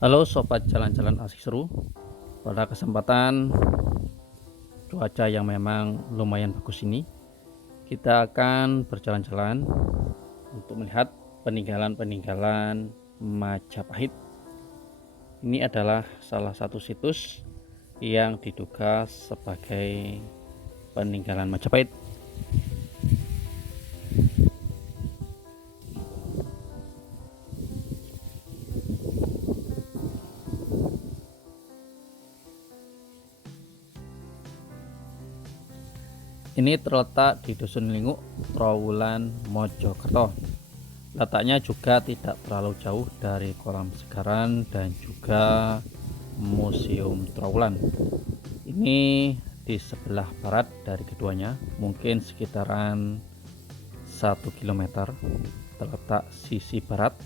Halo sobat jalan-jalan asik seru. Pada kesempatan cuaca yang memang lumayan bagus ini, kita akan berjalan-jalan untuk melihat peninggalan-peninggalan Majapahit. Ini adalah salah satu situs yang diduga sebagai peninggalan Majapahit. Ini terletak di Dusun Linguk, Trowulan, Mojokerto. Letaknya juga tidak terlalu jauh dari kolam Segaran dan juga Museum Trowulan. Ini di sebelah barat dari keduanya, mungkin sekitaran 1 km terletak sisi barat.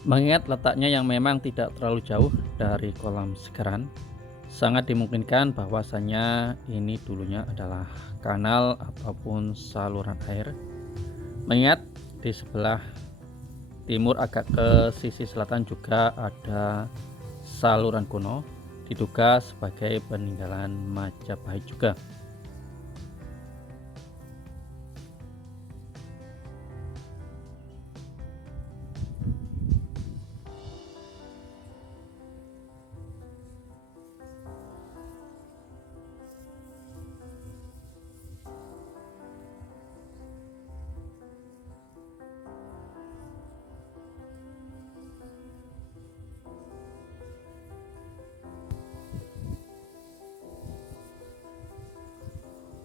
Mengingat letaknya yang memang tidak terlalu jauh dari kolam Segaran, sangat dimungkinkan bahwasanya ini dulunya adalah kanal ataupun saluran air. Mengingat di sebelah timur agak ke sisi selatan juga ada saluran kuno, diduga sebagai peninggalan Majapahit juga.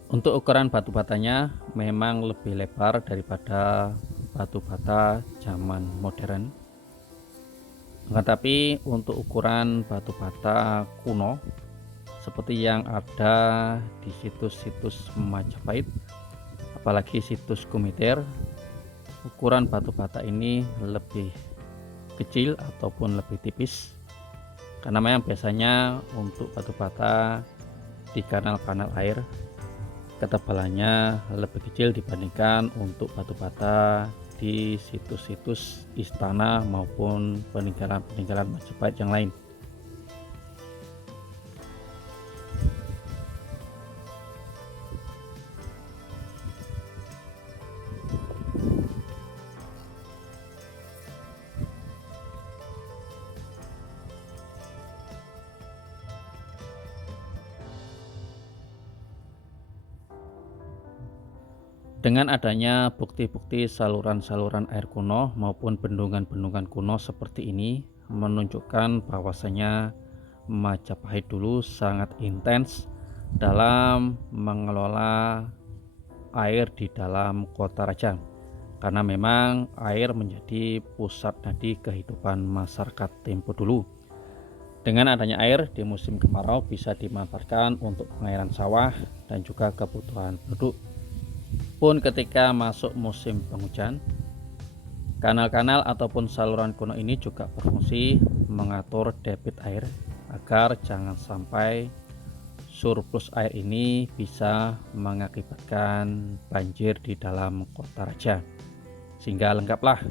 Untuk ukuran batu batanya memang lebih lebar daripada batu bata zaman modern. Tetapi untuk ukuran batu bata kuno seperti yang ada di situs-situs Majapahit, apalagi situs Kumiter, ukuran batu bata ini lebih kecil ataupun lebih tipis, karena memang biasanya untuk batu bata di kanal-kanal air ketebalannya lebih kecil dibandingkan untuk batu bata di situs-situs istana maupun peninggalan-peninggalan Majapahit yang lain. Dengan adanya bukti-bukti saluran-saluran air kuno maupun bendungan-bendungan kuno seperti ini menunjukkan bahwasanya Majapahit dulu sangat intens dalam mengelola air di dalam kota raja, karena memang air menjadi pusat nadi kehidupan masyarakat tempo dulu. Dengan adanya air di musim kemarau bisa dimanfaatkan untuk pengairan sawah dan juga kebutuhan penduduk. Pun ketika masuk musim penghujan, kanal-kanal ataupun saluran kuno ini juga berfungsi mengatur debit air agar jangan sampai surplus air ini bisa mengakibatkan banjir di dalam kota raja, sehingga lengkaplah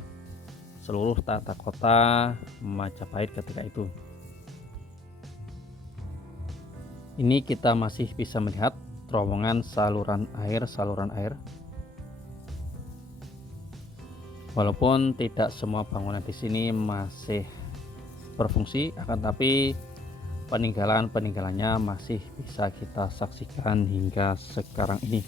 seluruh tata kota Majapahit ketika itu. Ini kita masih bisa melihat terowongan saluran air. Walaupun tidak semua bangunan di sini masih berfungsi, akan tapi peninggalan-peninggalannya masih bisa kita saksikan hingga sekarang ini.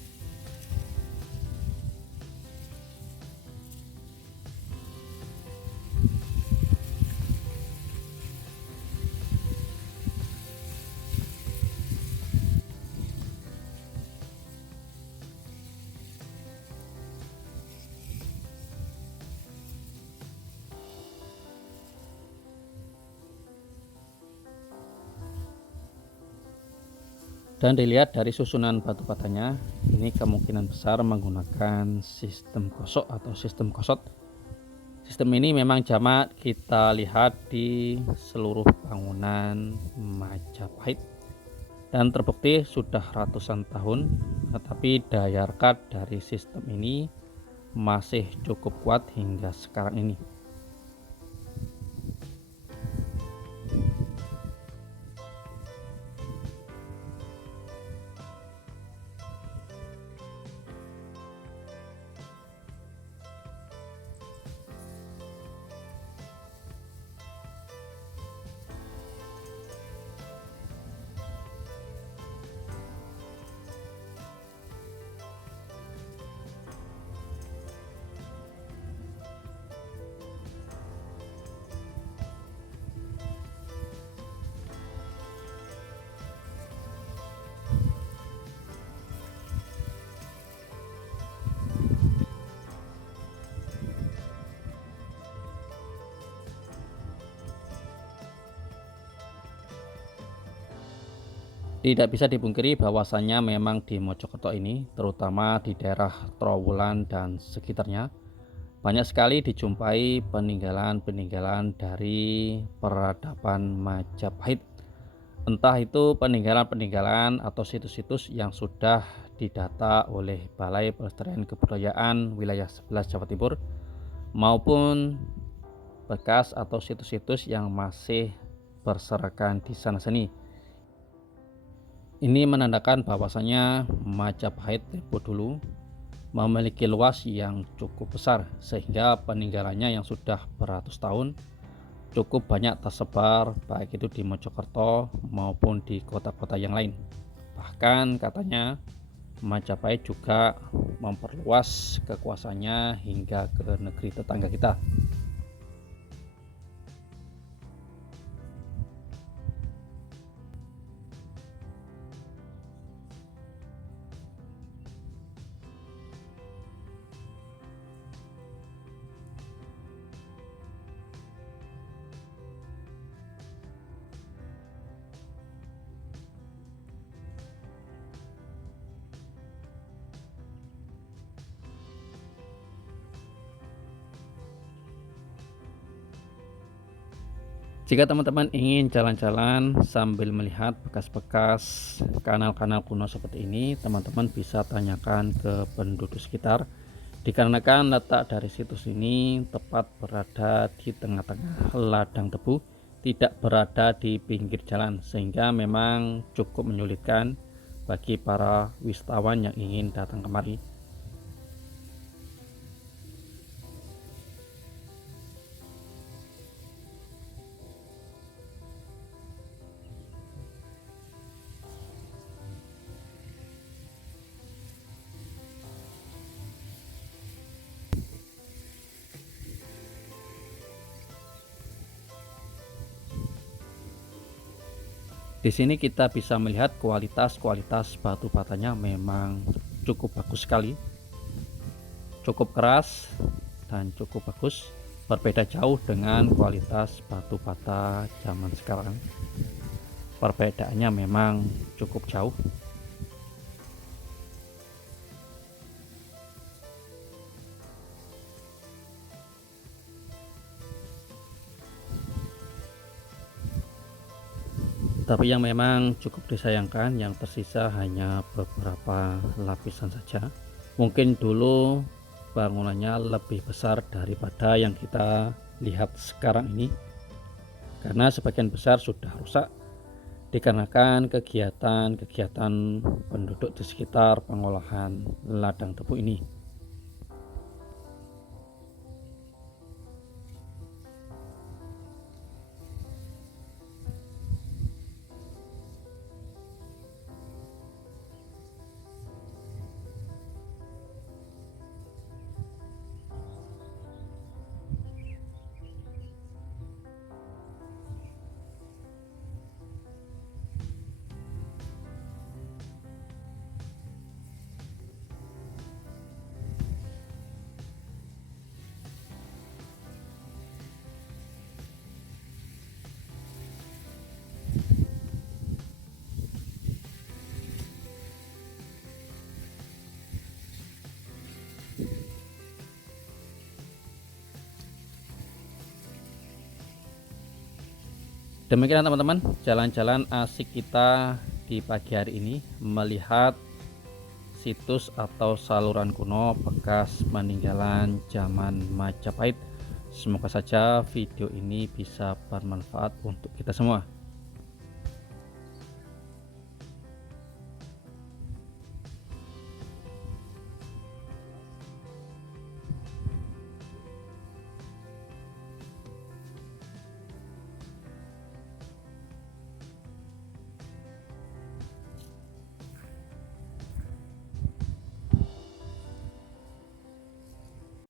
Dan dilihat dari susunan batu batanya, ini kemungkinan besar menggunakan sistem gosok atau sistem gosot. Sistem ini memang jamak kita lihat di seluruh bangunan Majapahit. dan terbukti sudah ratusan tahun, tetapi daya rekat dari sistem ini masih cukup kuat hingga sekarang ini. Tidak bisa dipungkiri bahwasannya memang di Mojokerto ini, terutama di daerah Trowulan dan sekitarnya, banyak sekali dijumpai peninggalan-peninggalan dari peradaban Majapahit. Entah itu peninggalan-peninggalan atau situs-situs yang sudah didata oleh Balai Pelestarian Kebudayaan Wilayah 11 Jawa Timur, maupun bekas atau situs-situs yang masih berserakan di sana sini. Ini menandakan bahwasanya Majapahit tempo dulu memiliki luas yang cukup besar, sehingga peninggalannya yang sudah beratus tahun cukup banyak tersebar, baik itu di Mojokerto maupun di kota-kota yang lain. Bahkan katanya Majapahit juga memperluas kekuasaannya hingga ke negeri tetangga kita. Jika teman-teman ingin jalan-jalan sambil melihat bekas-bekas kanal-kanal kuno seperti ini, teman-teman bisa tanyakan ke penduduk sekitar. Dikarenakan letak dari situs ini tepat berada di tengah-tengah ladang tebu, tidak berada di pinggir jalan, sehingga memang cukup menyulitkan bagi para wisatawan yang ingin datang kemari. Di sini kita bisa melihat kualitas batu batanya memang cukup bagus sekali, cukup keras dan cukup bagus. Berbeda jauh dengan kualitas batu bata zaman sekarang. Perbedaannya memang cukup jauh. Tapi yang memang cukup disayangkan, yang tersisa hanya beberapa lapisan saja. Mungkin dulu bangunannya lebih besar daripada yang kita lihat sekarang ini, karena sebagian besar sudah rusak dikarenakan kegiatan-kegiatan penduduk di sekitar pengolahan ladang tebu ini. Demikian teman-teman, jalan-jalan asik kita di pagi hari ini melihat situs atau saluran kuno bekas peninggalan zaman Majapahit. Semoga saja video ini bisa bermanfaat untuk kita semua.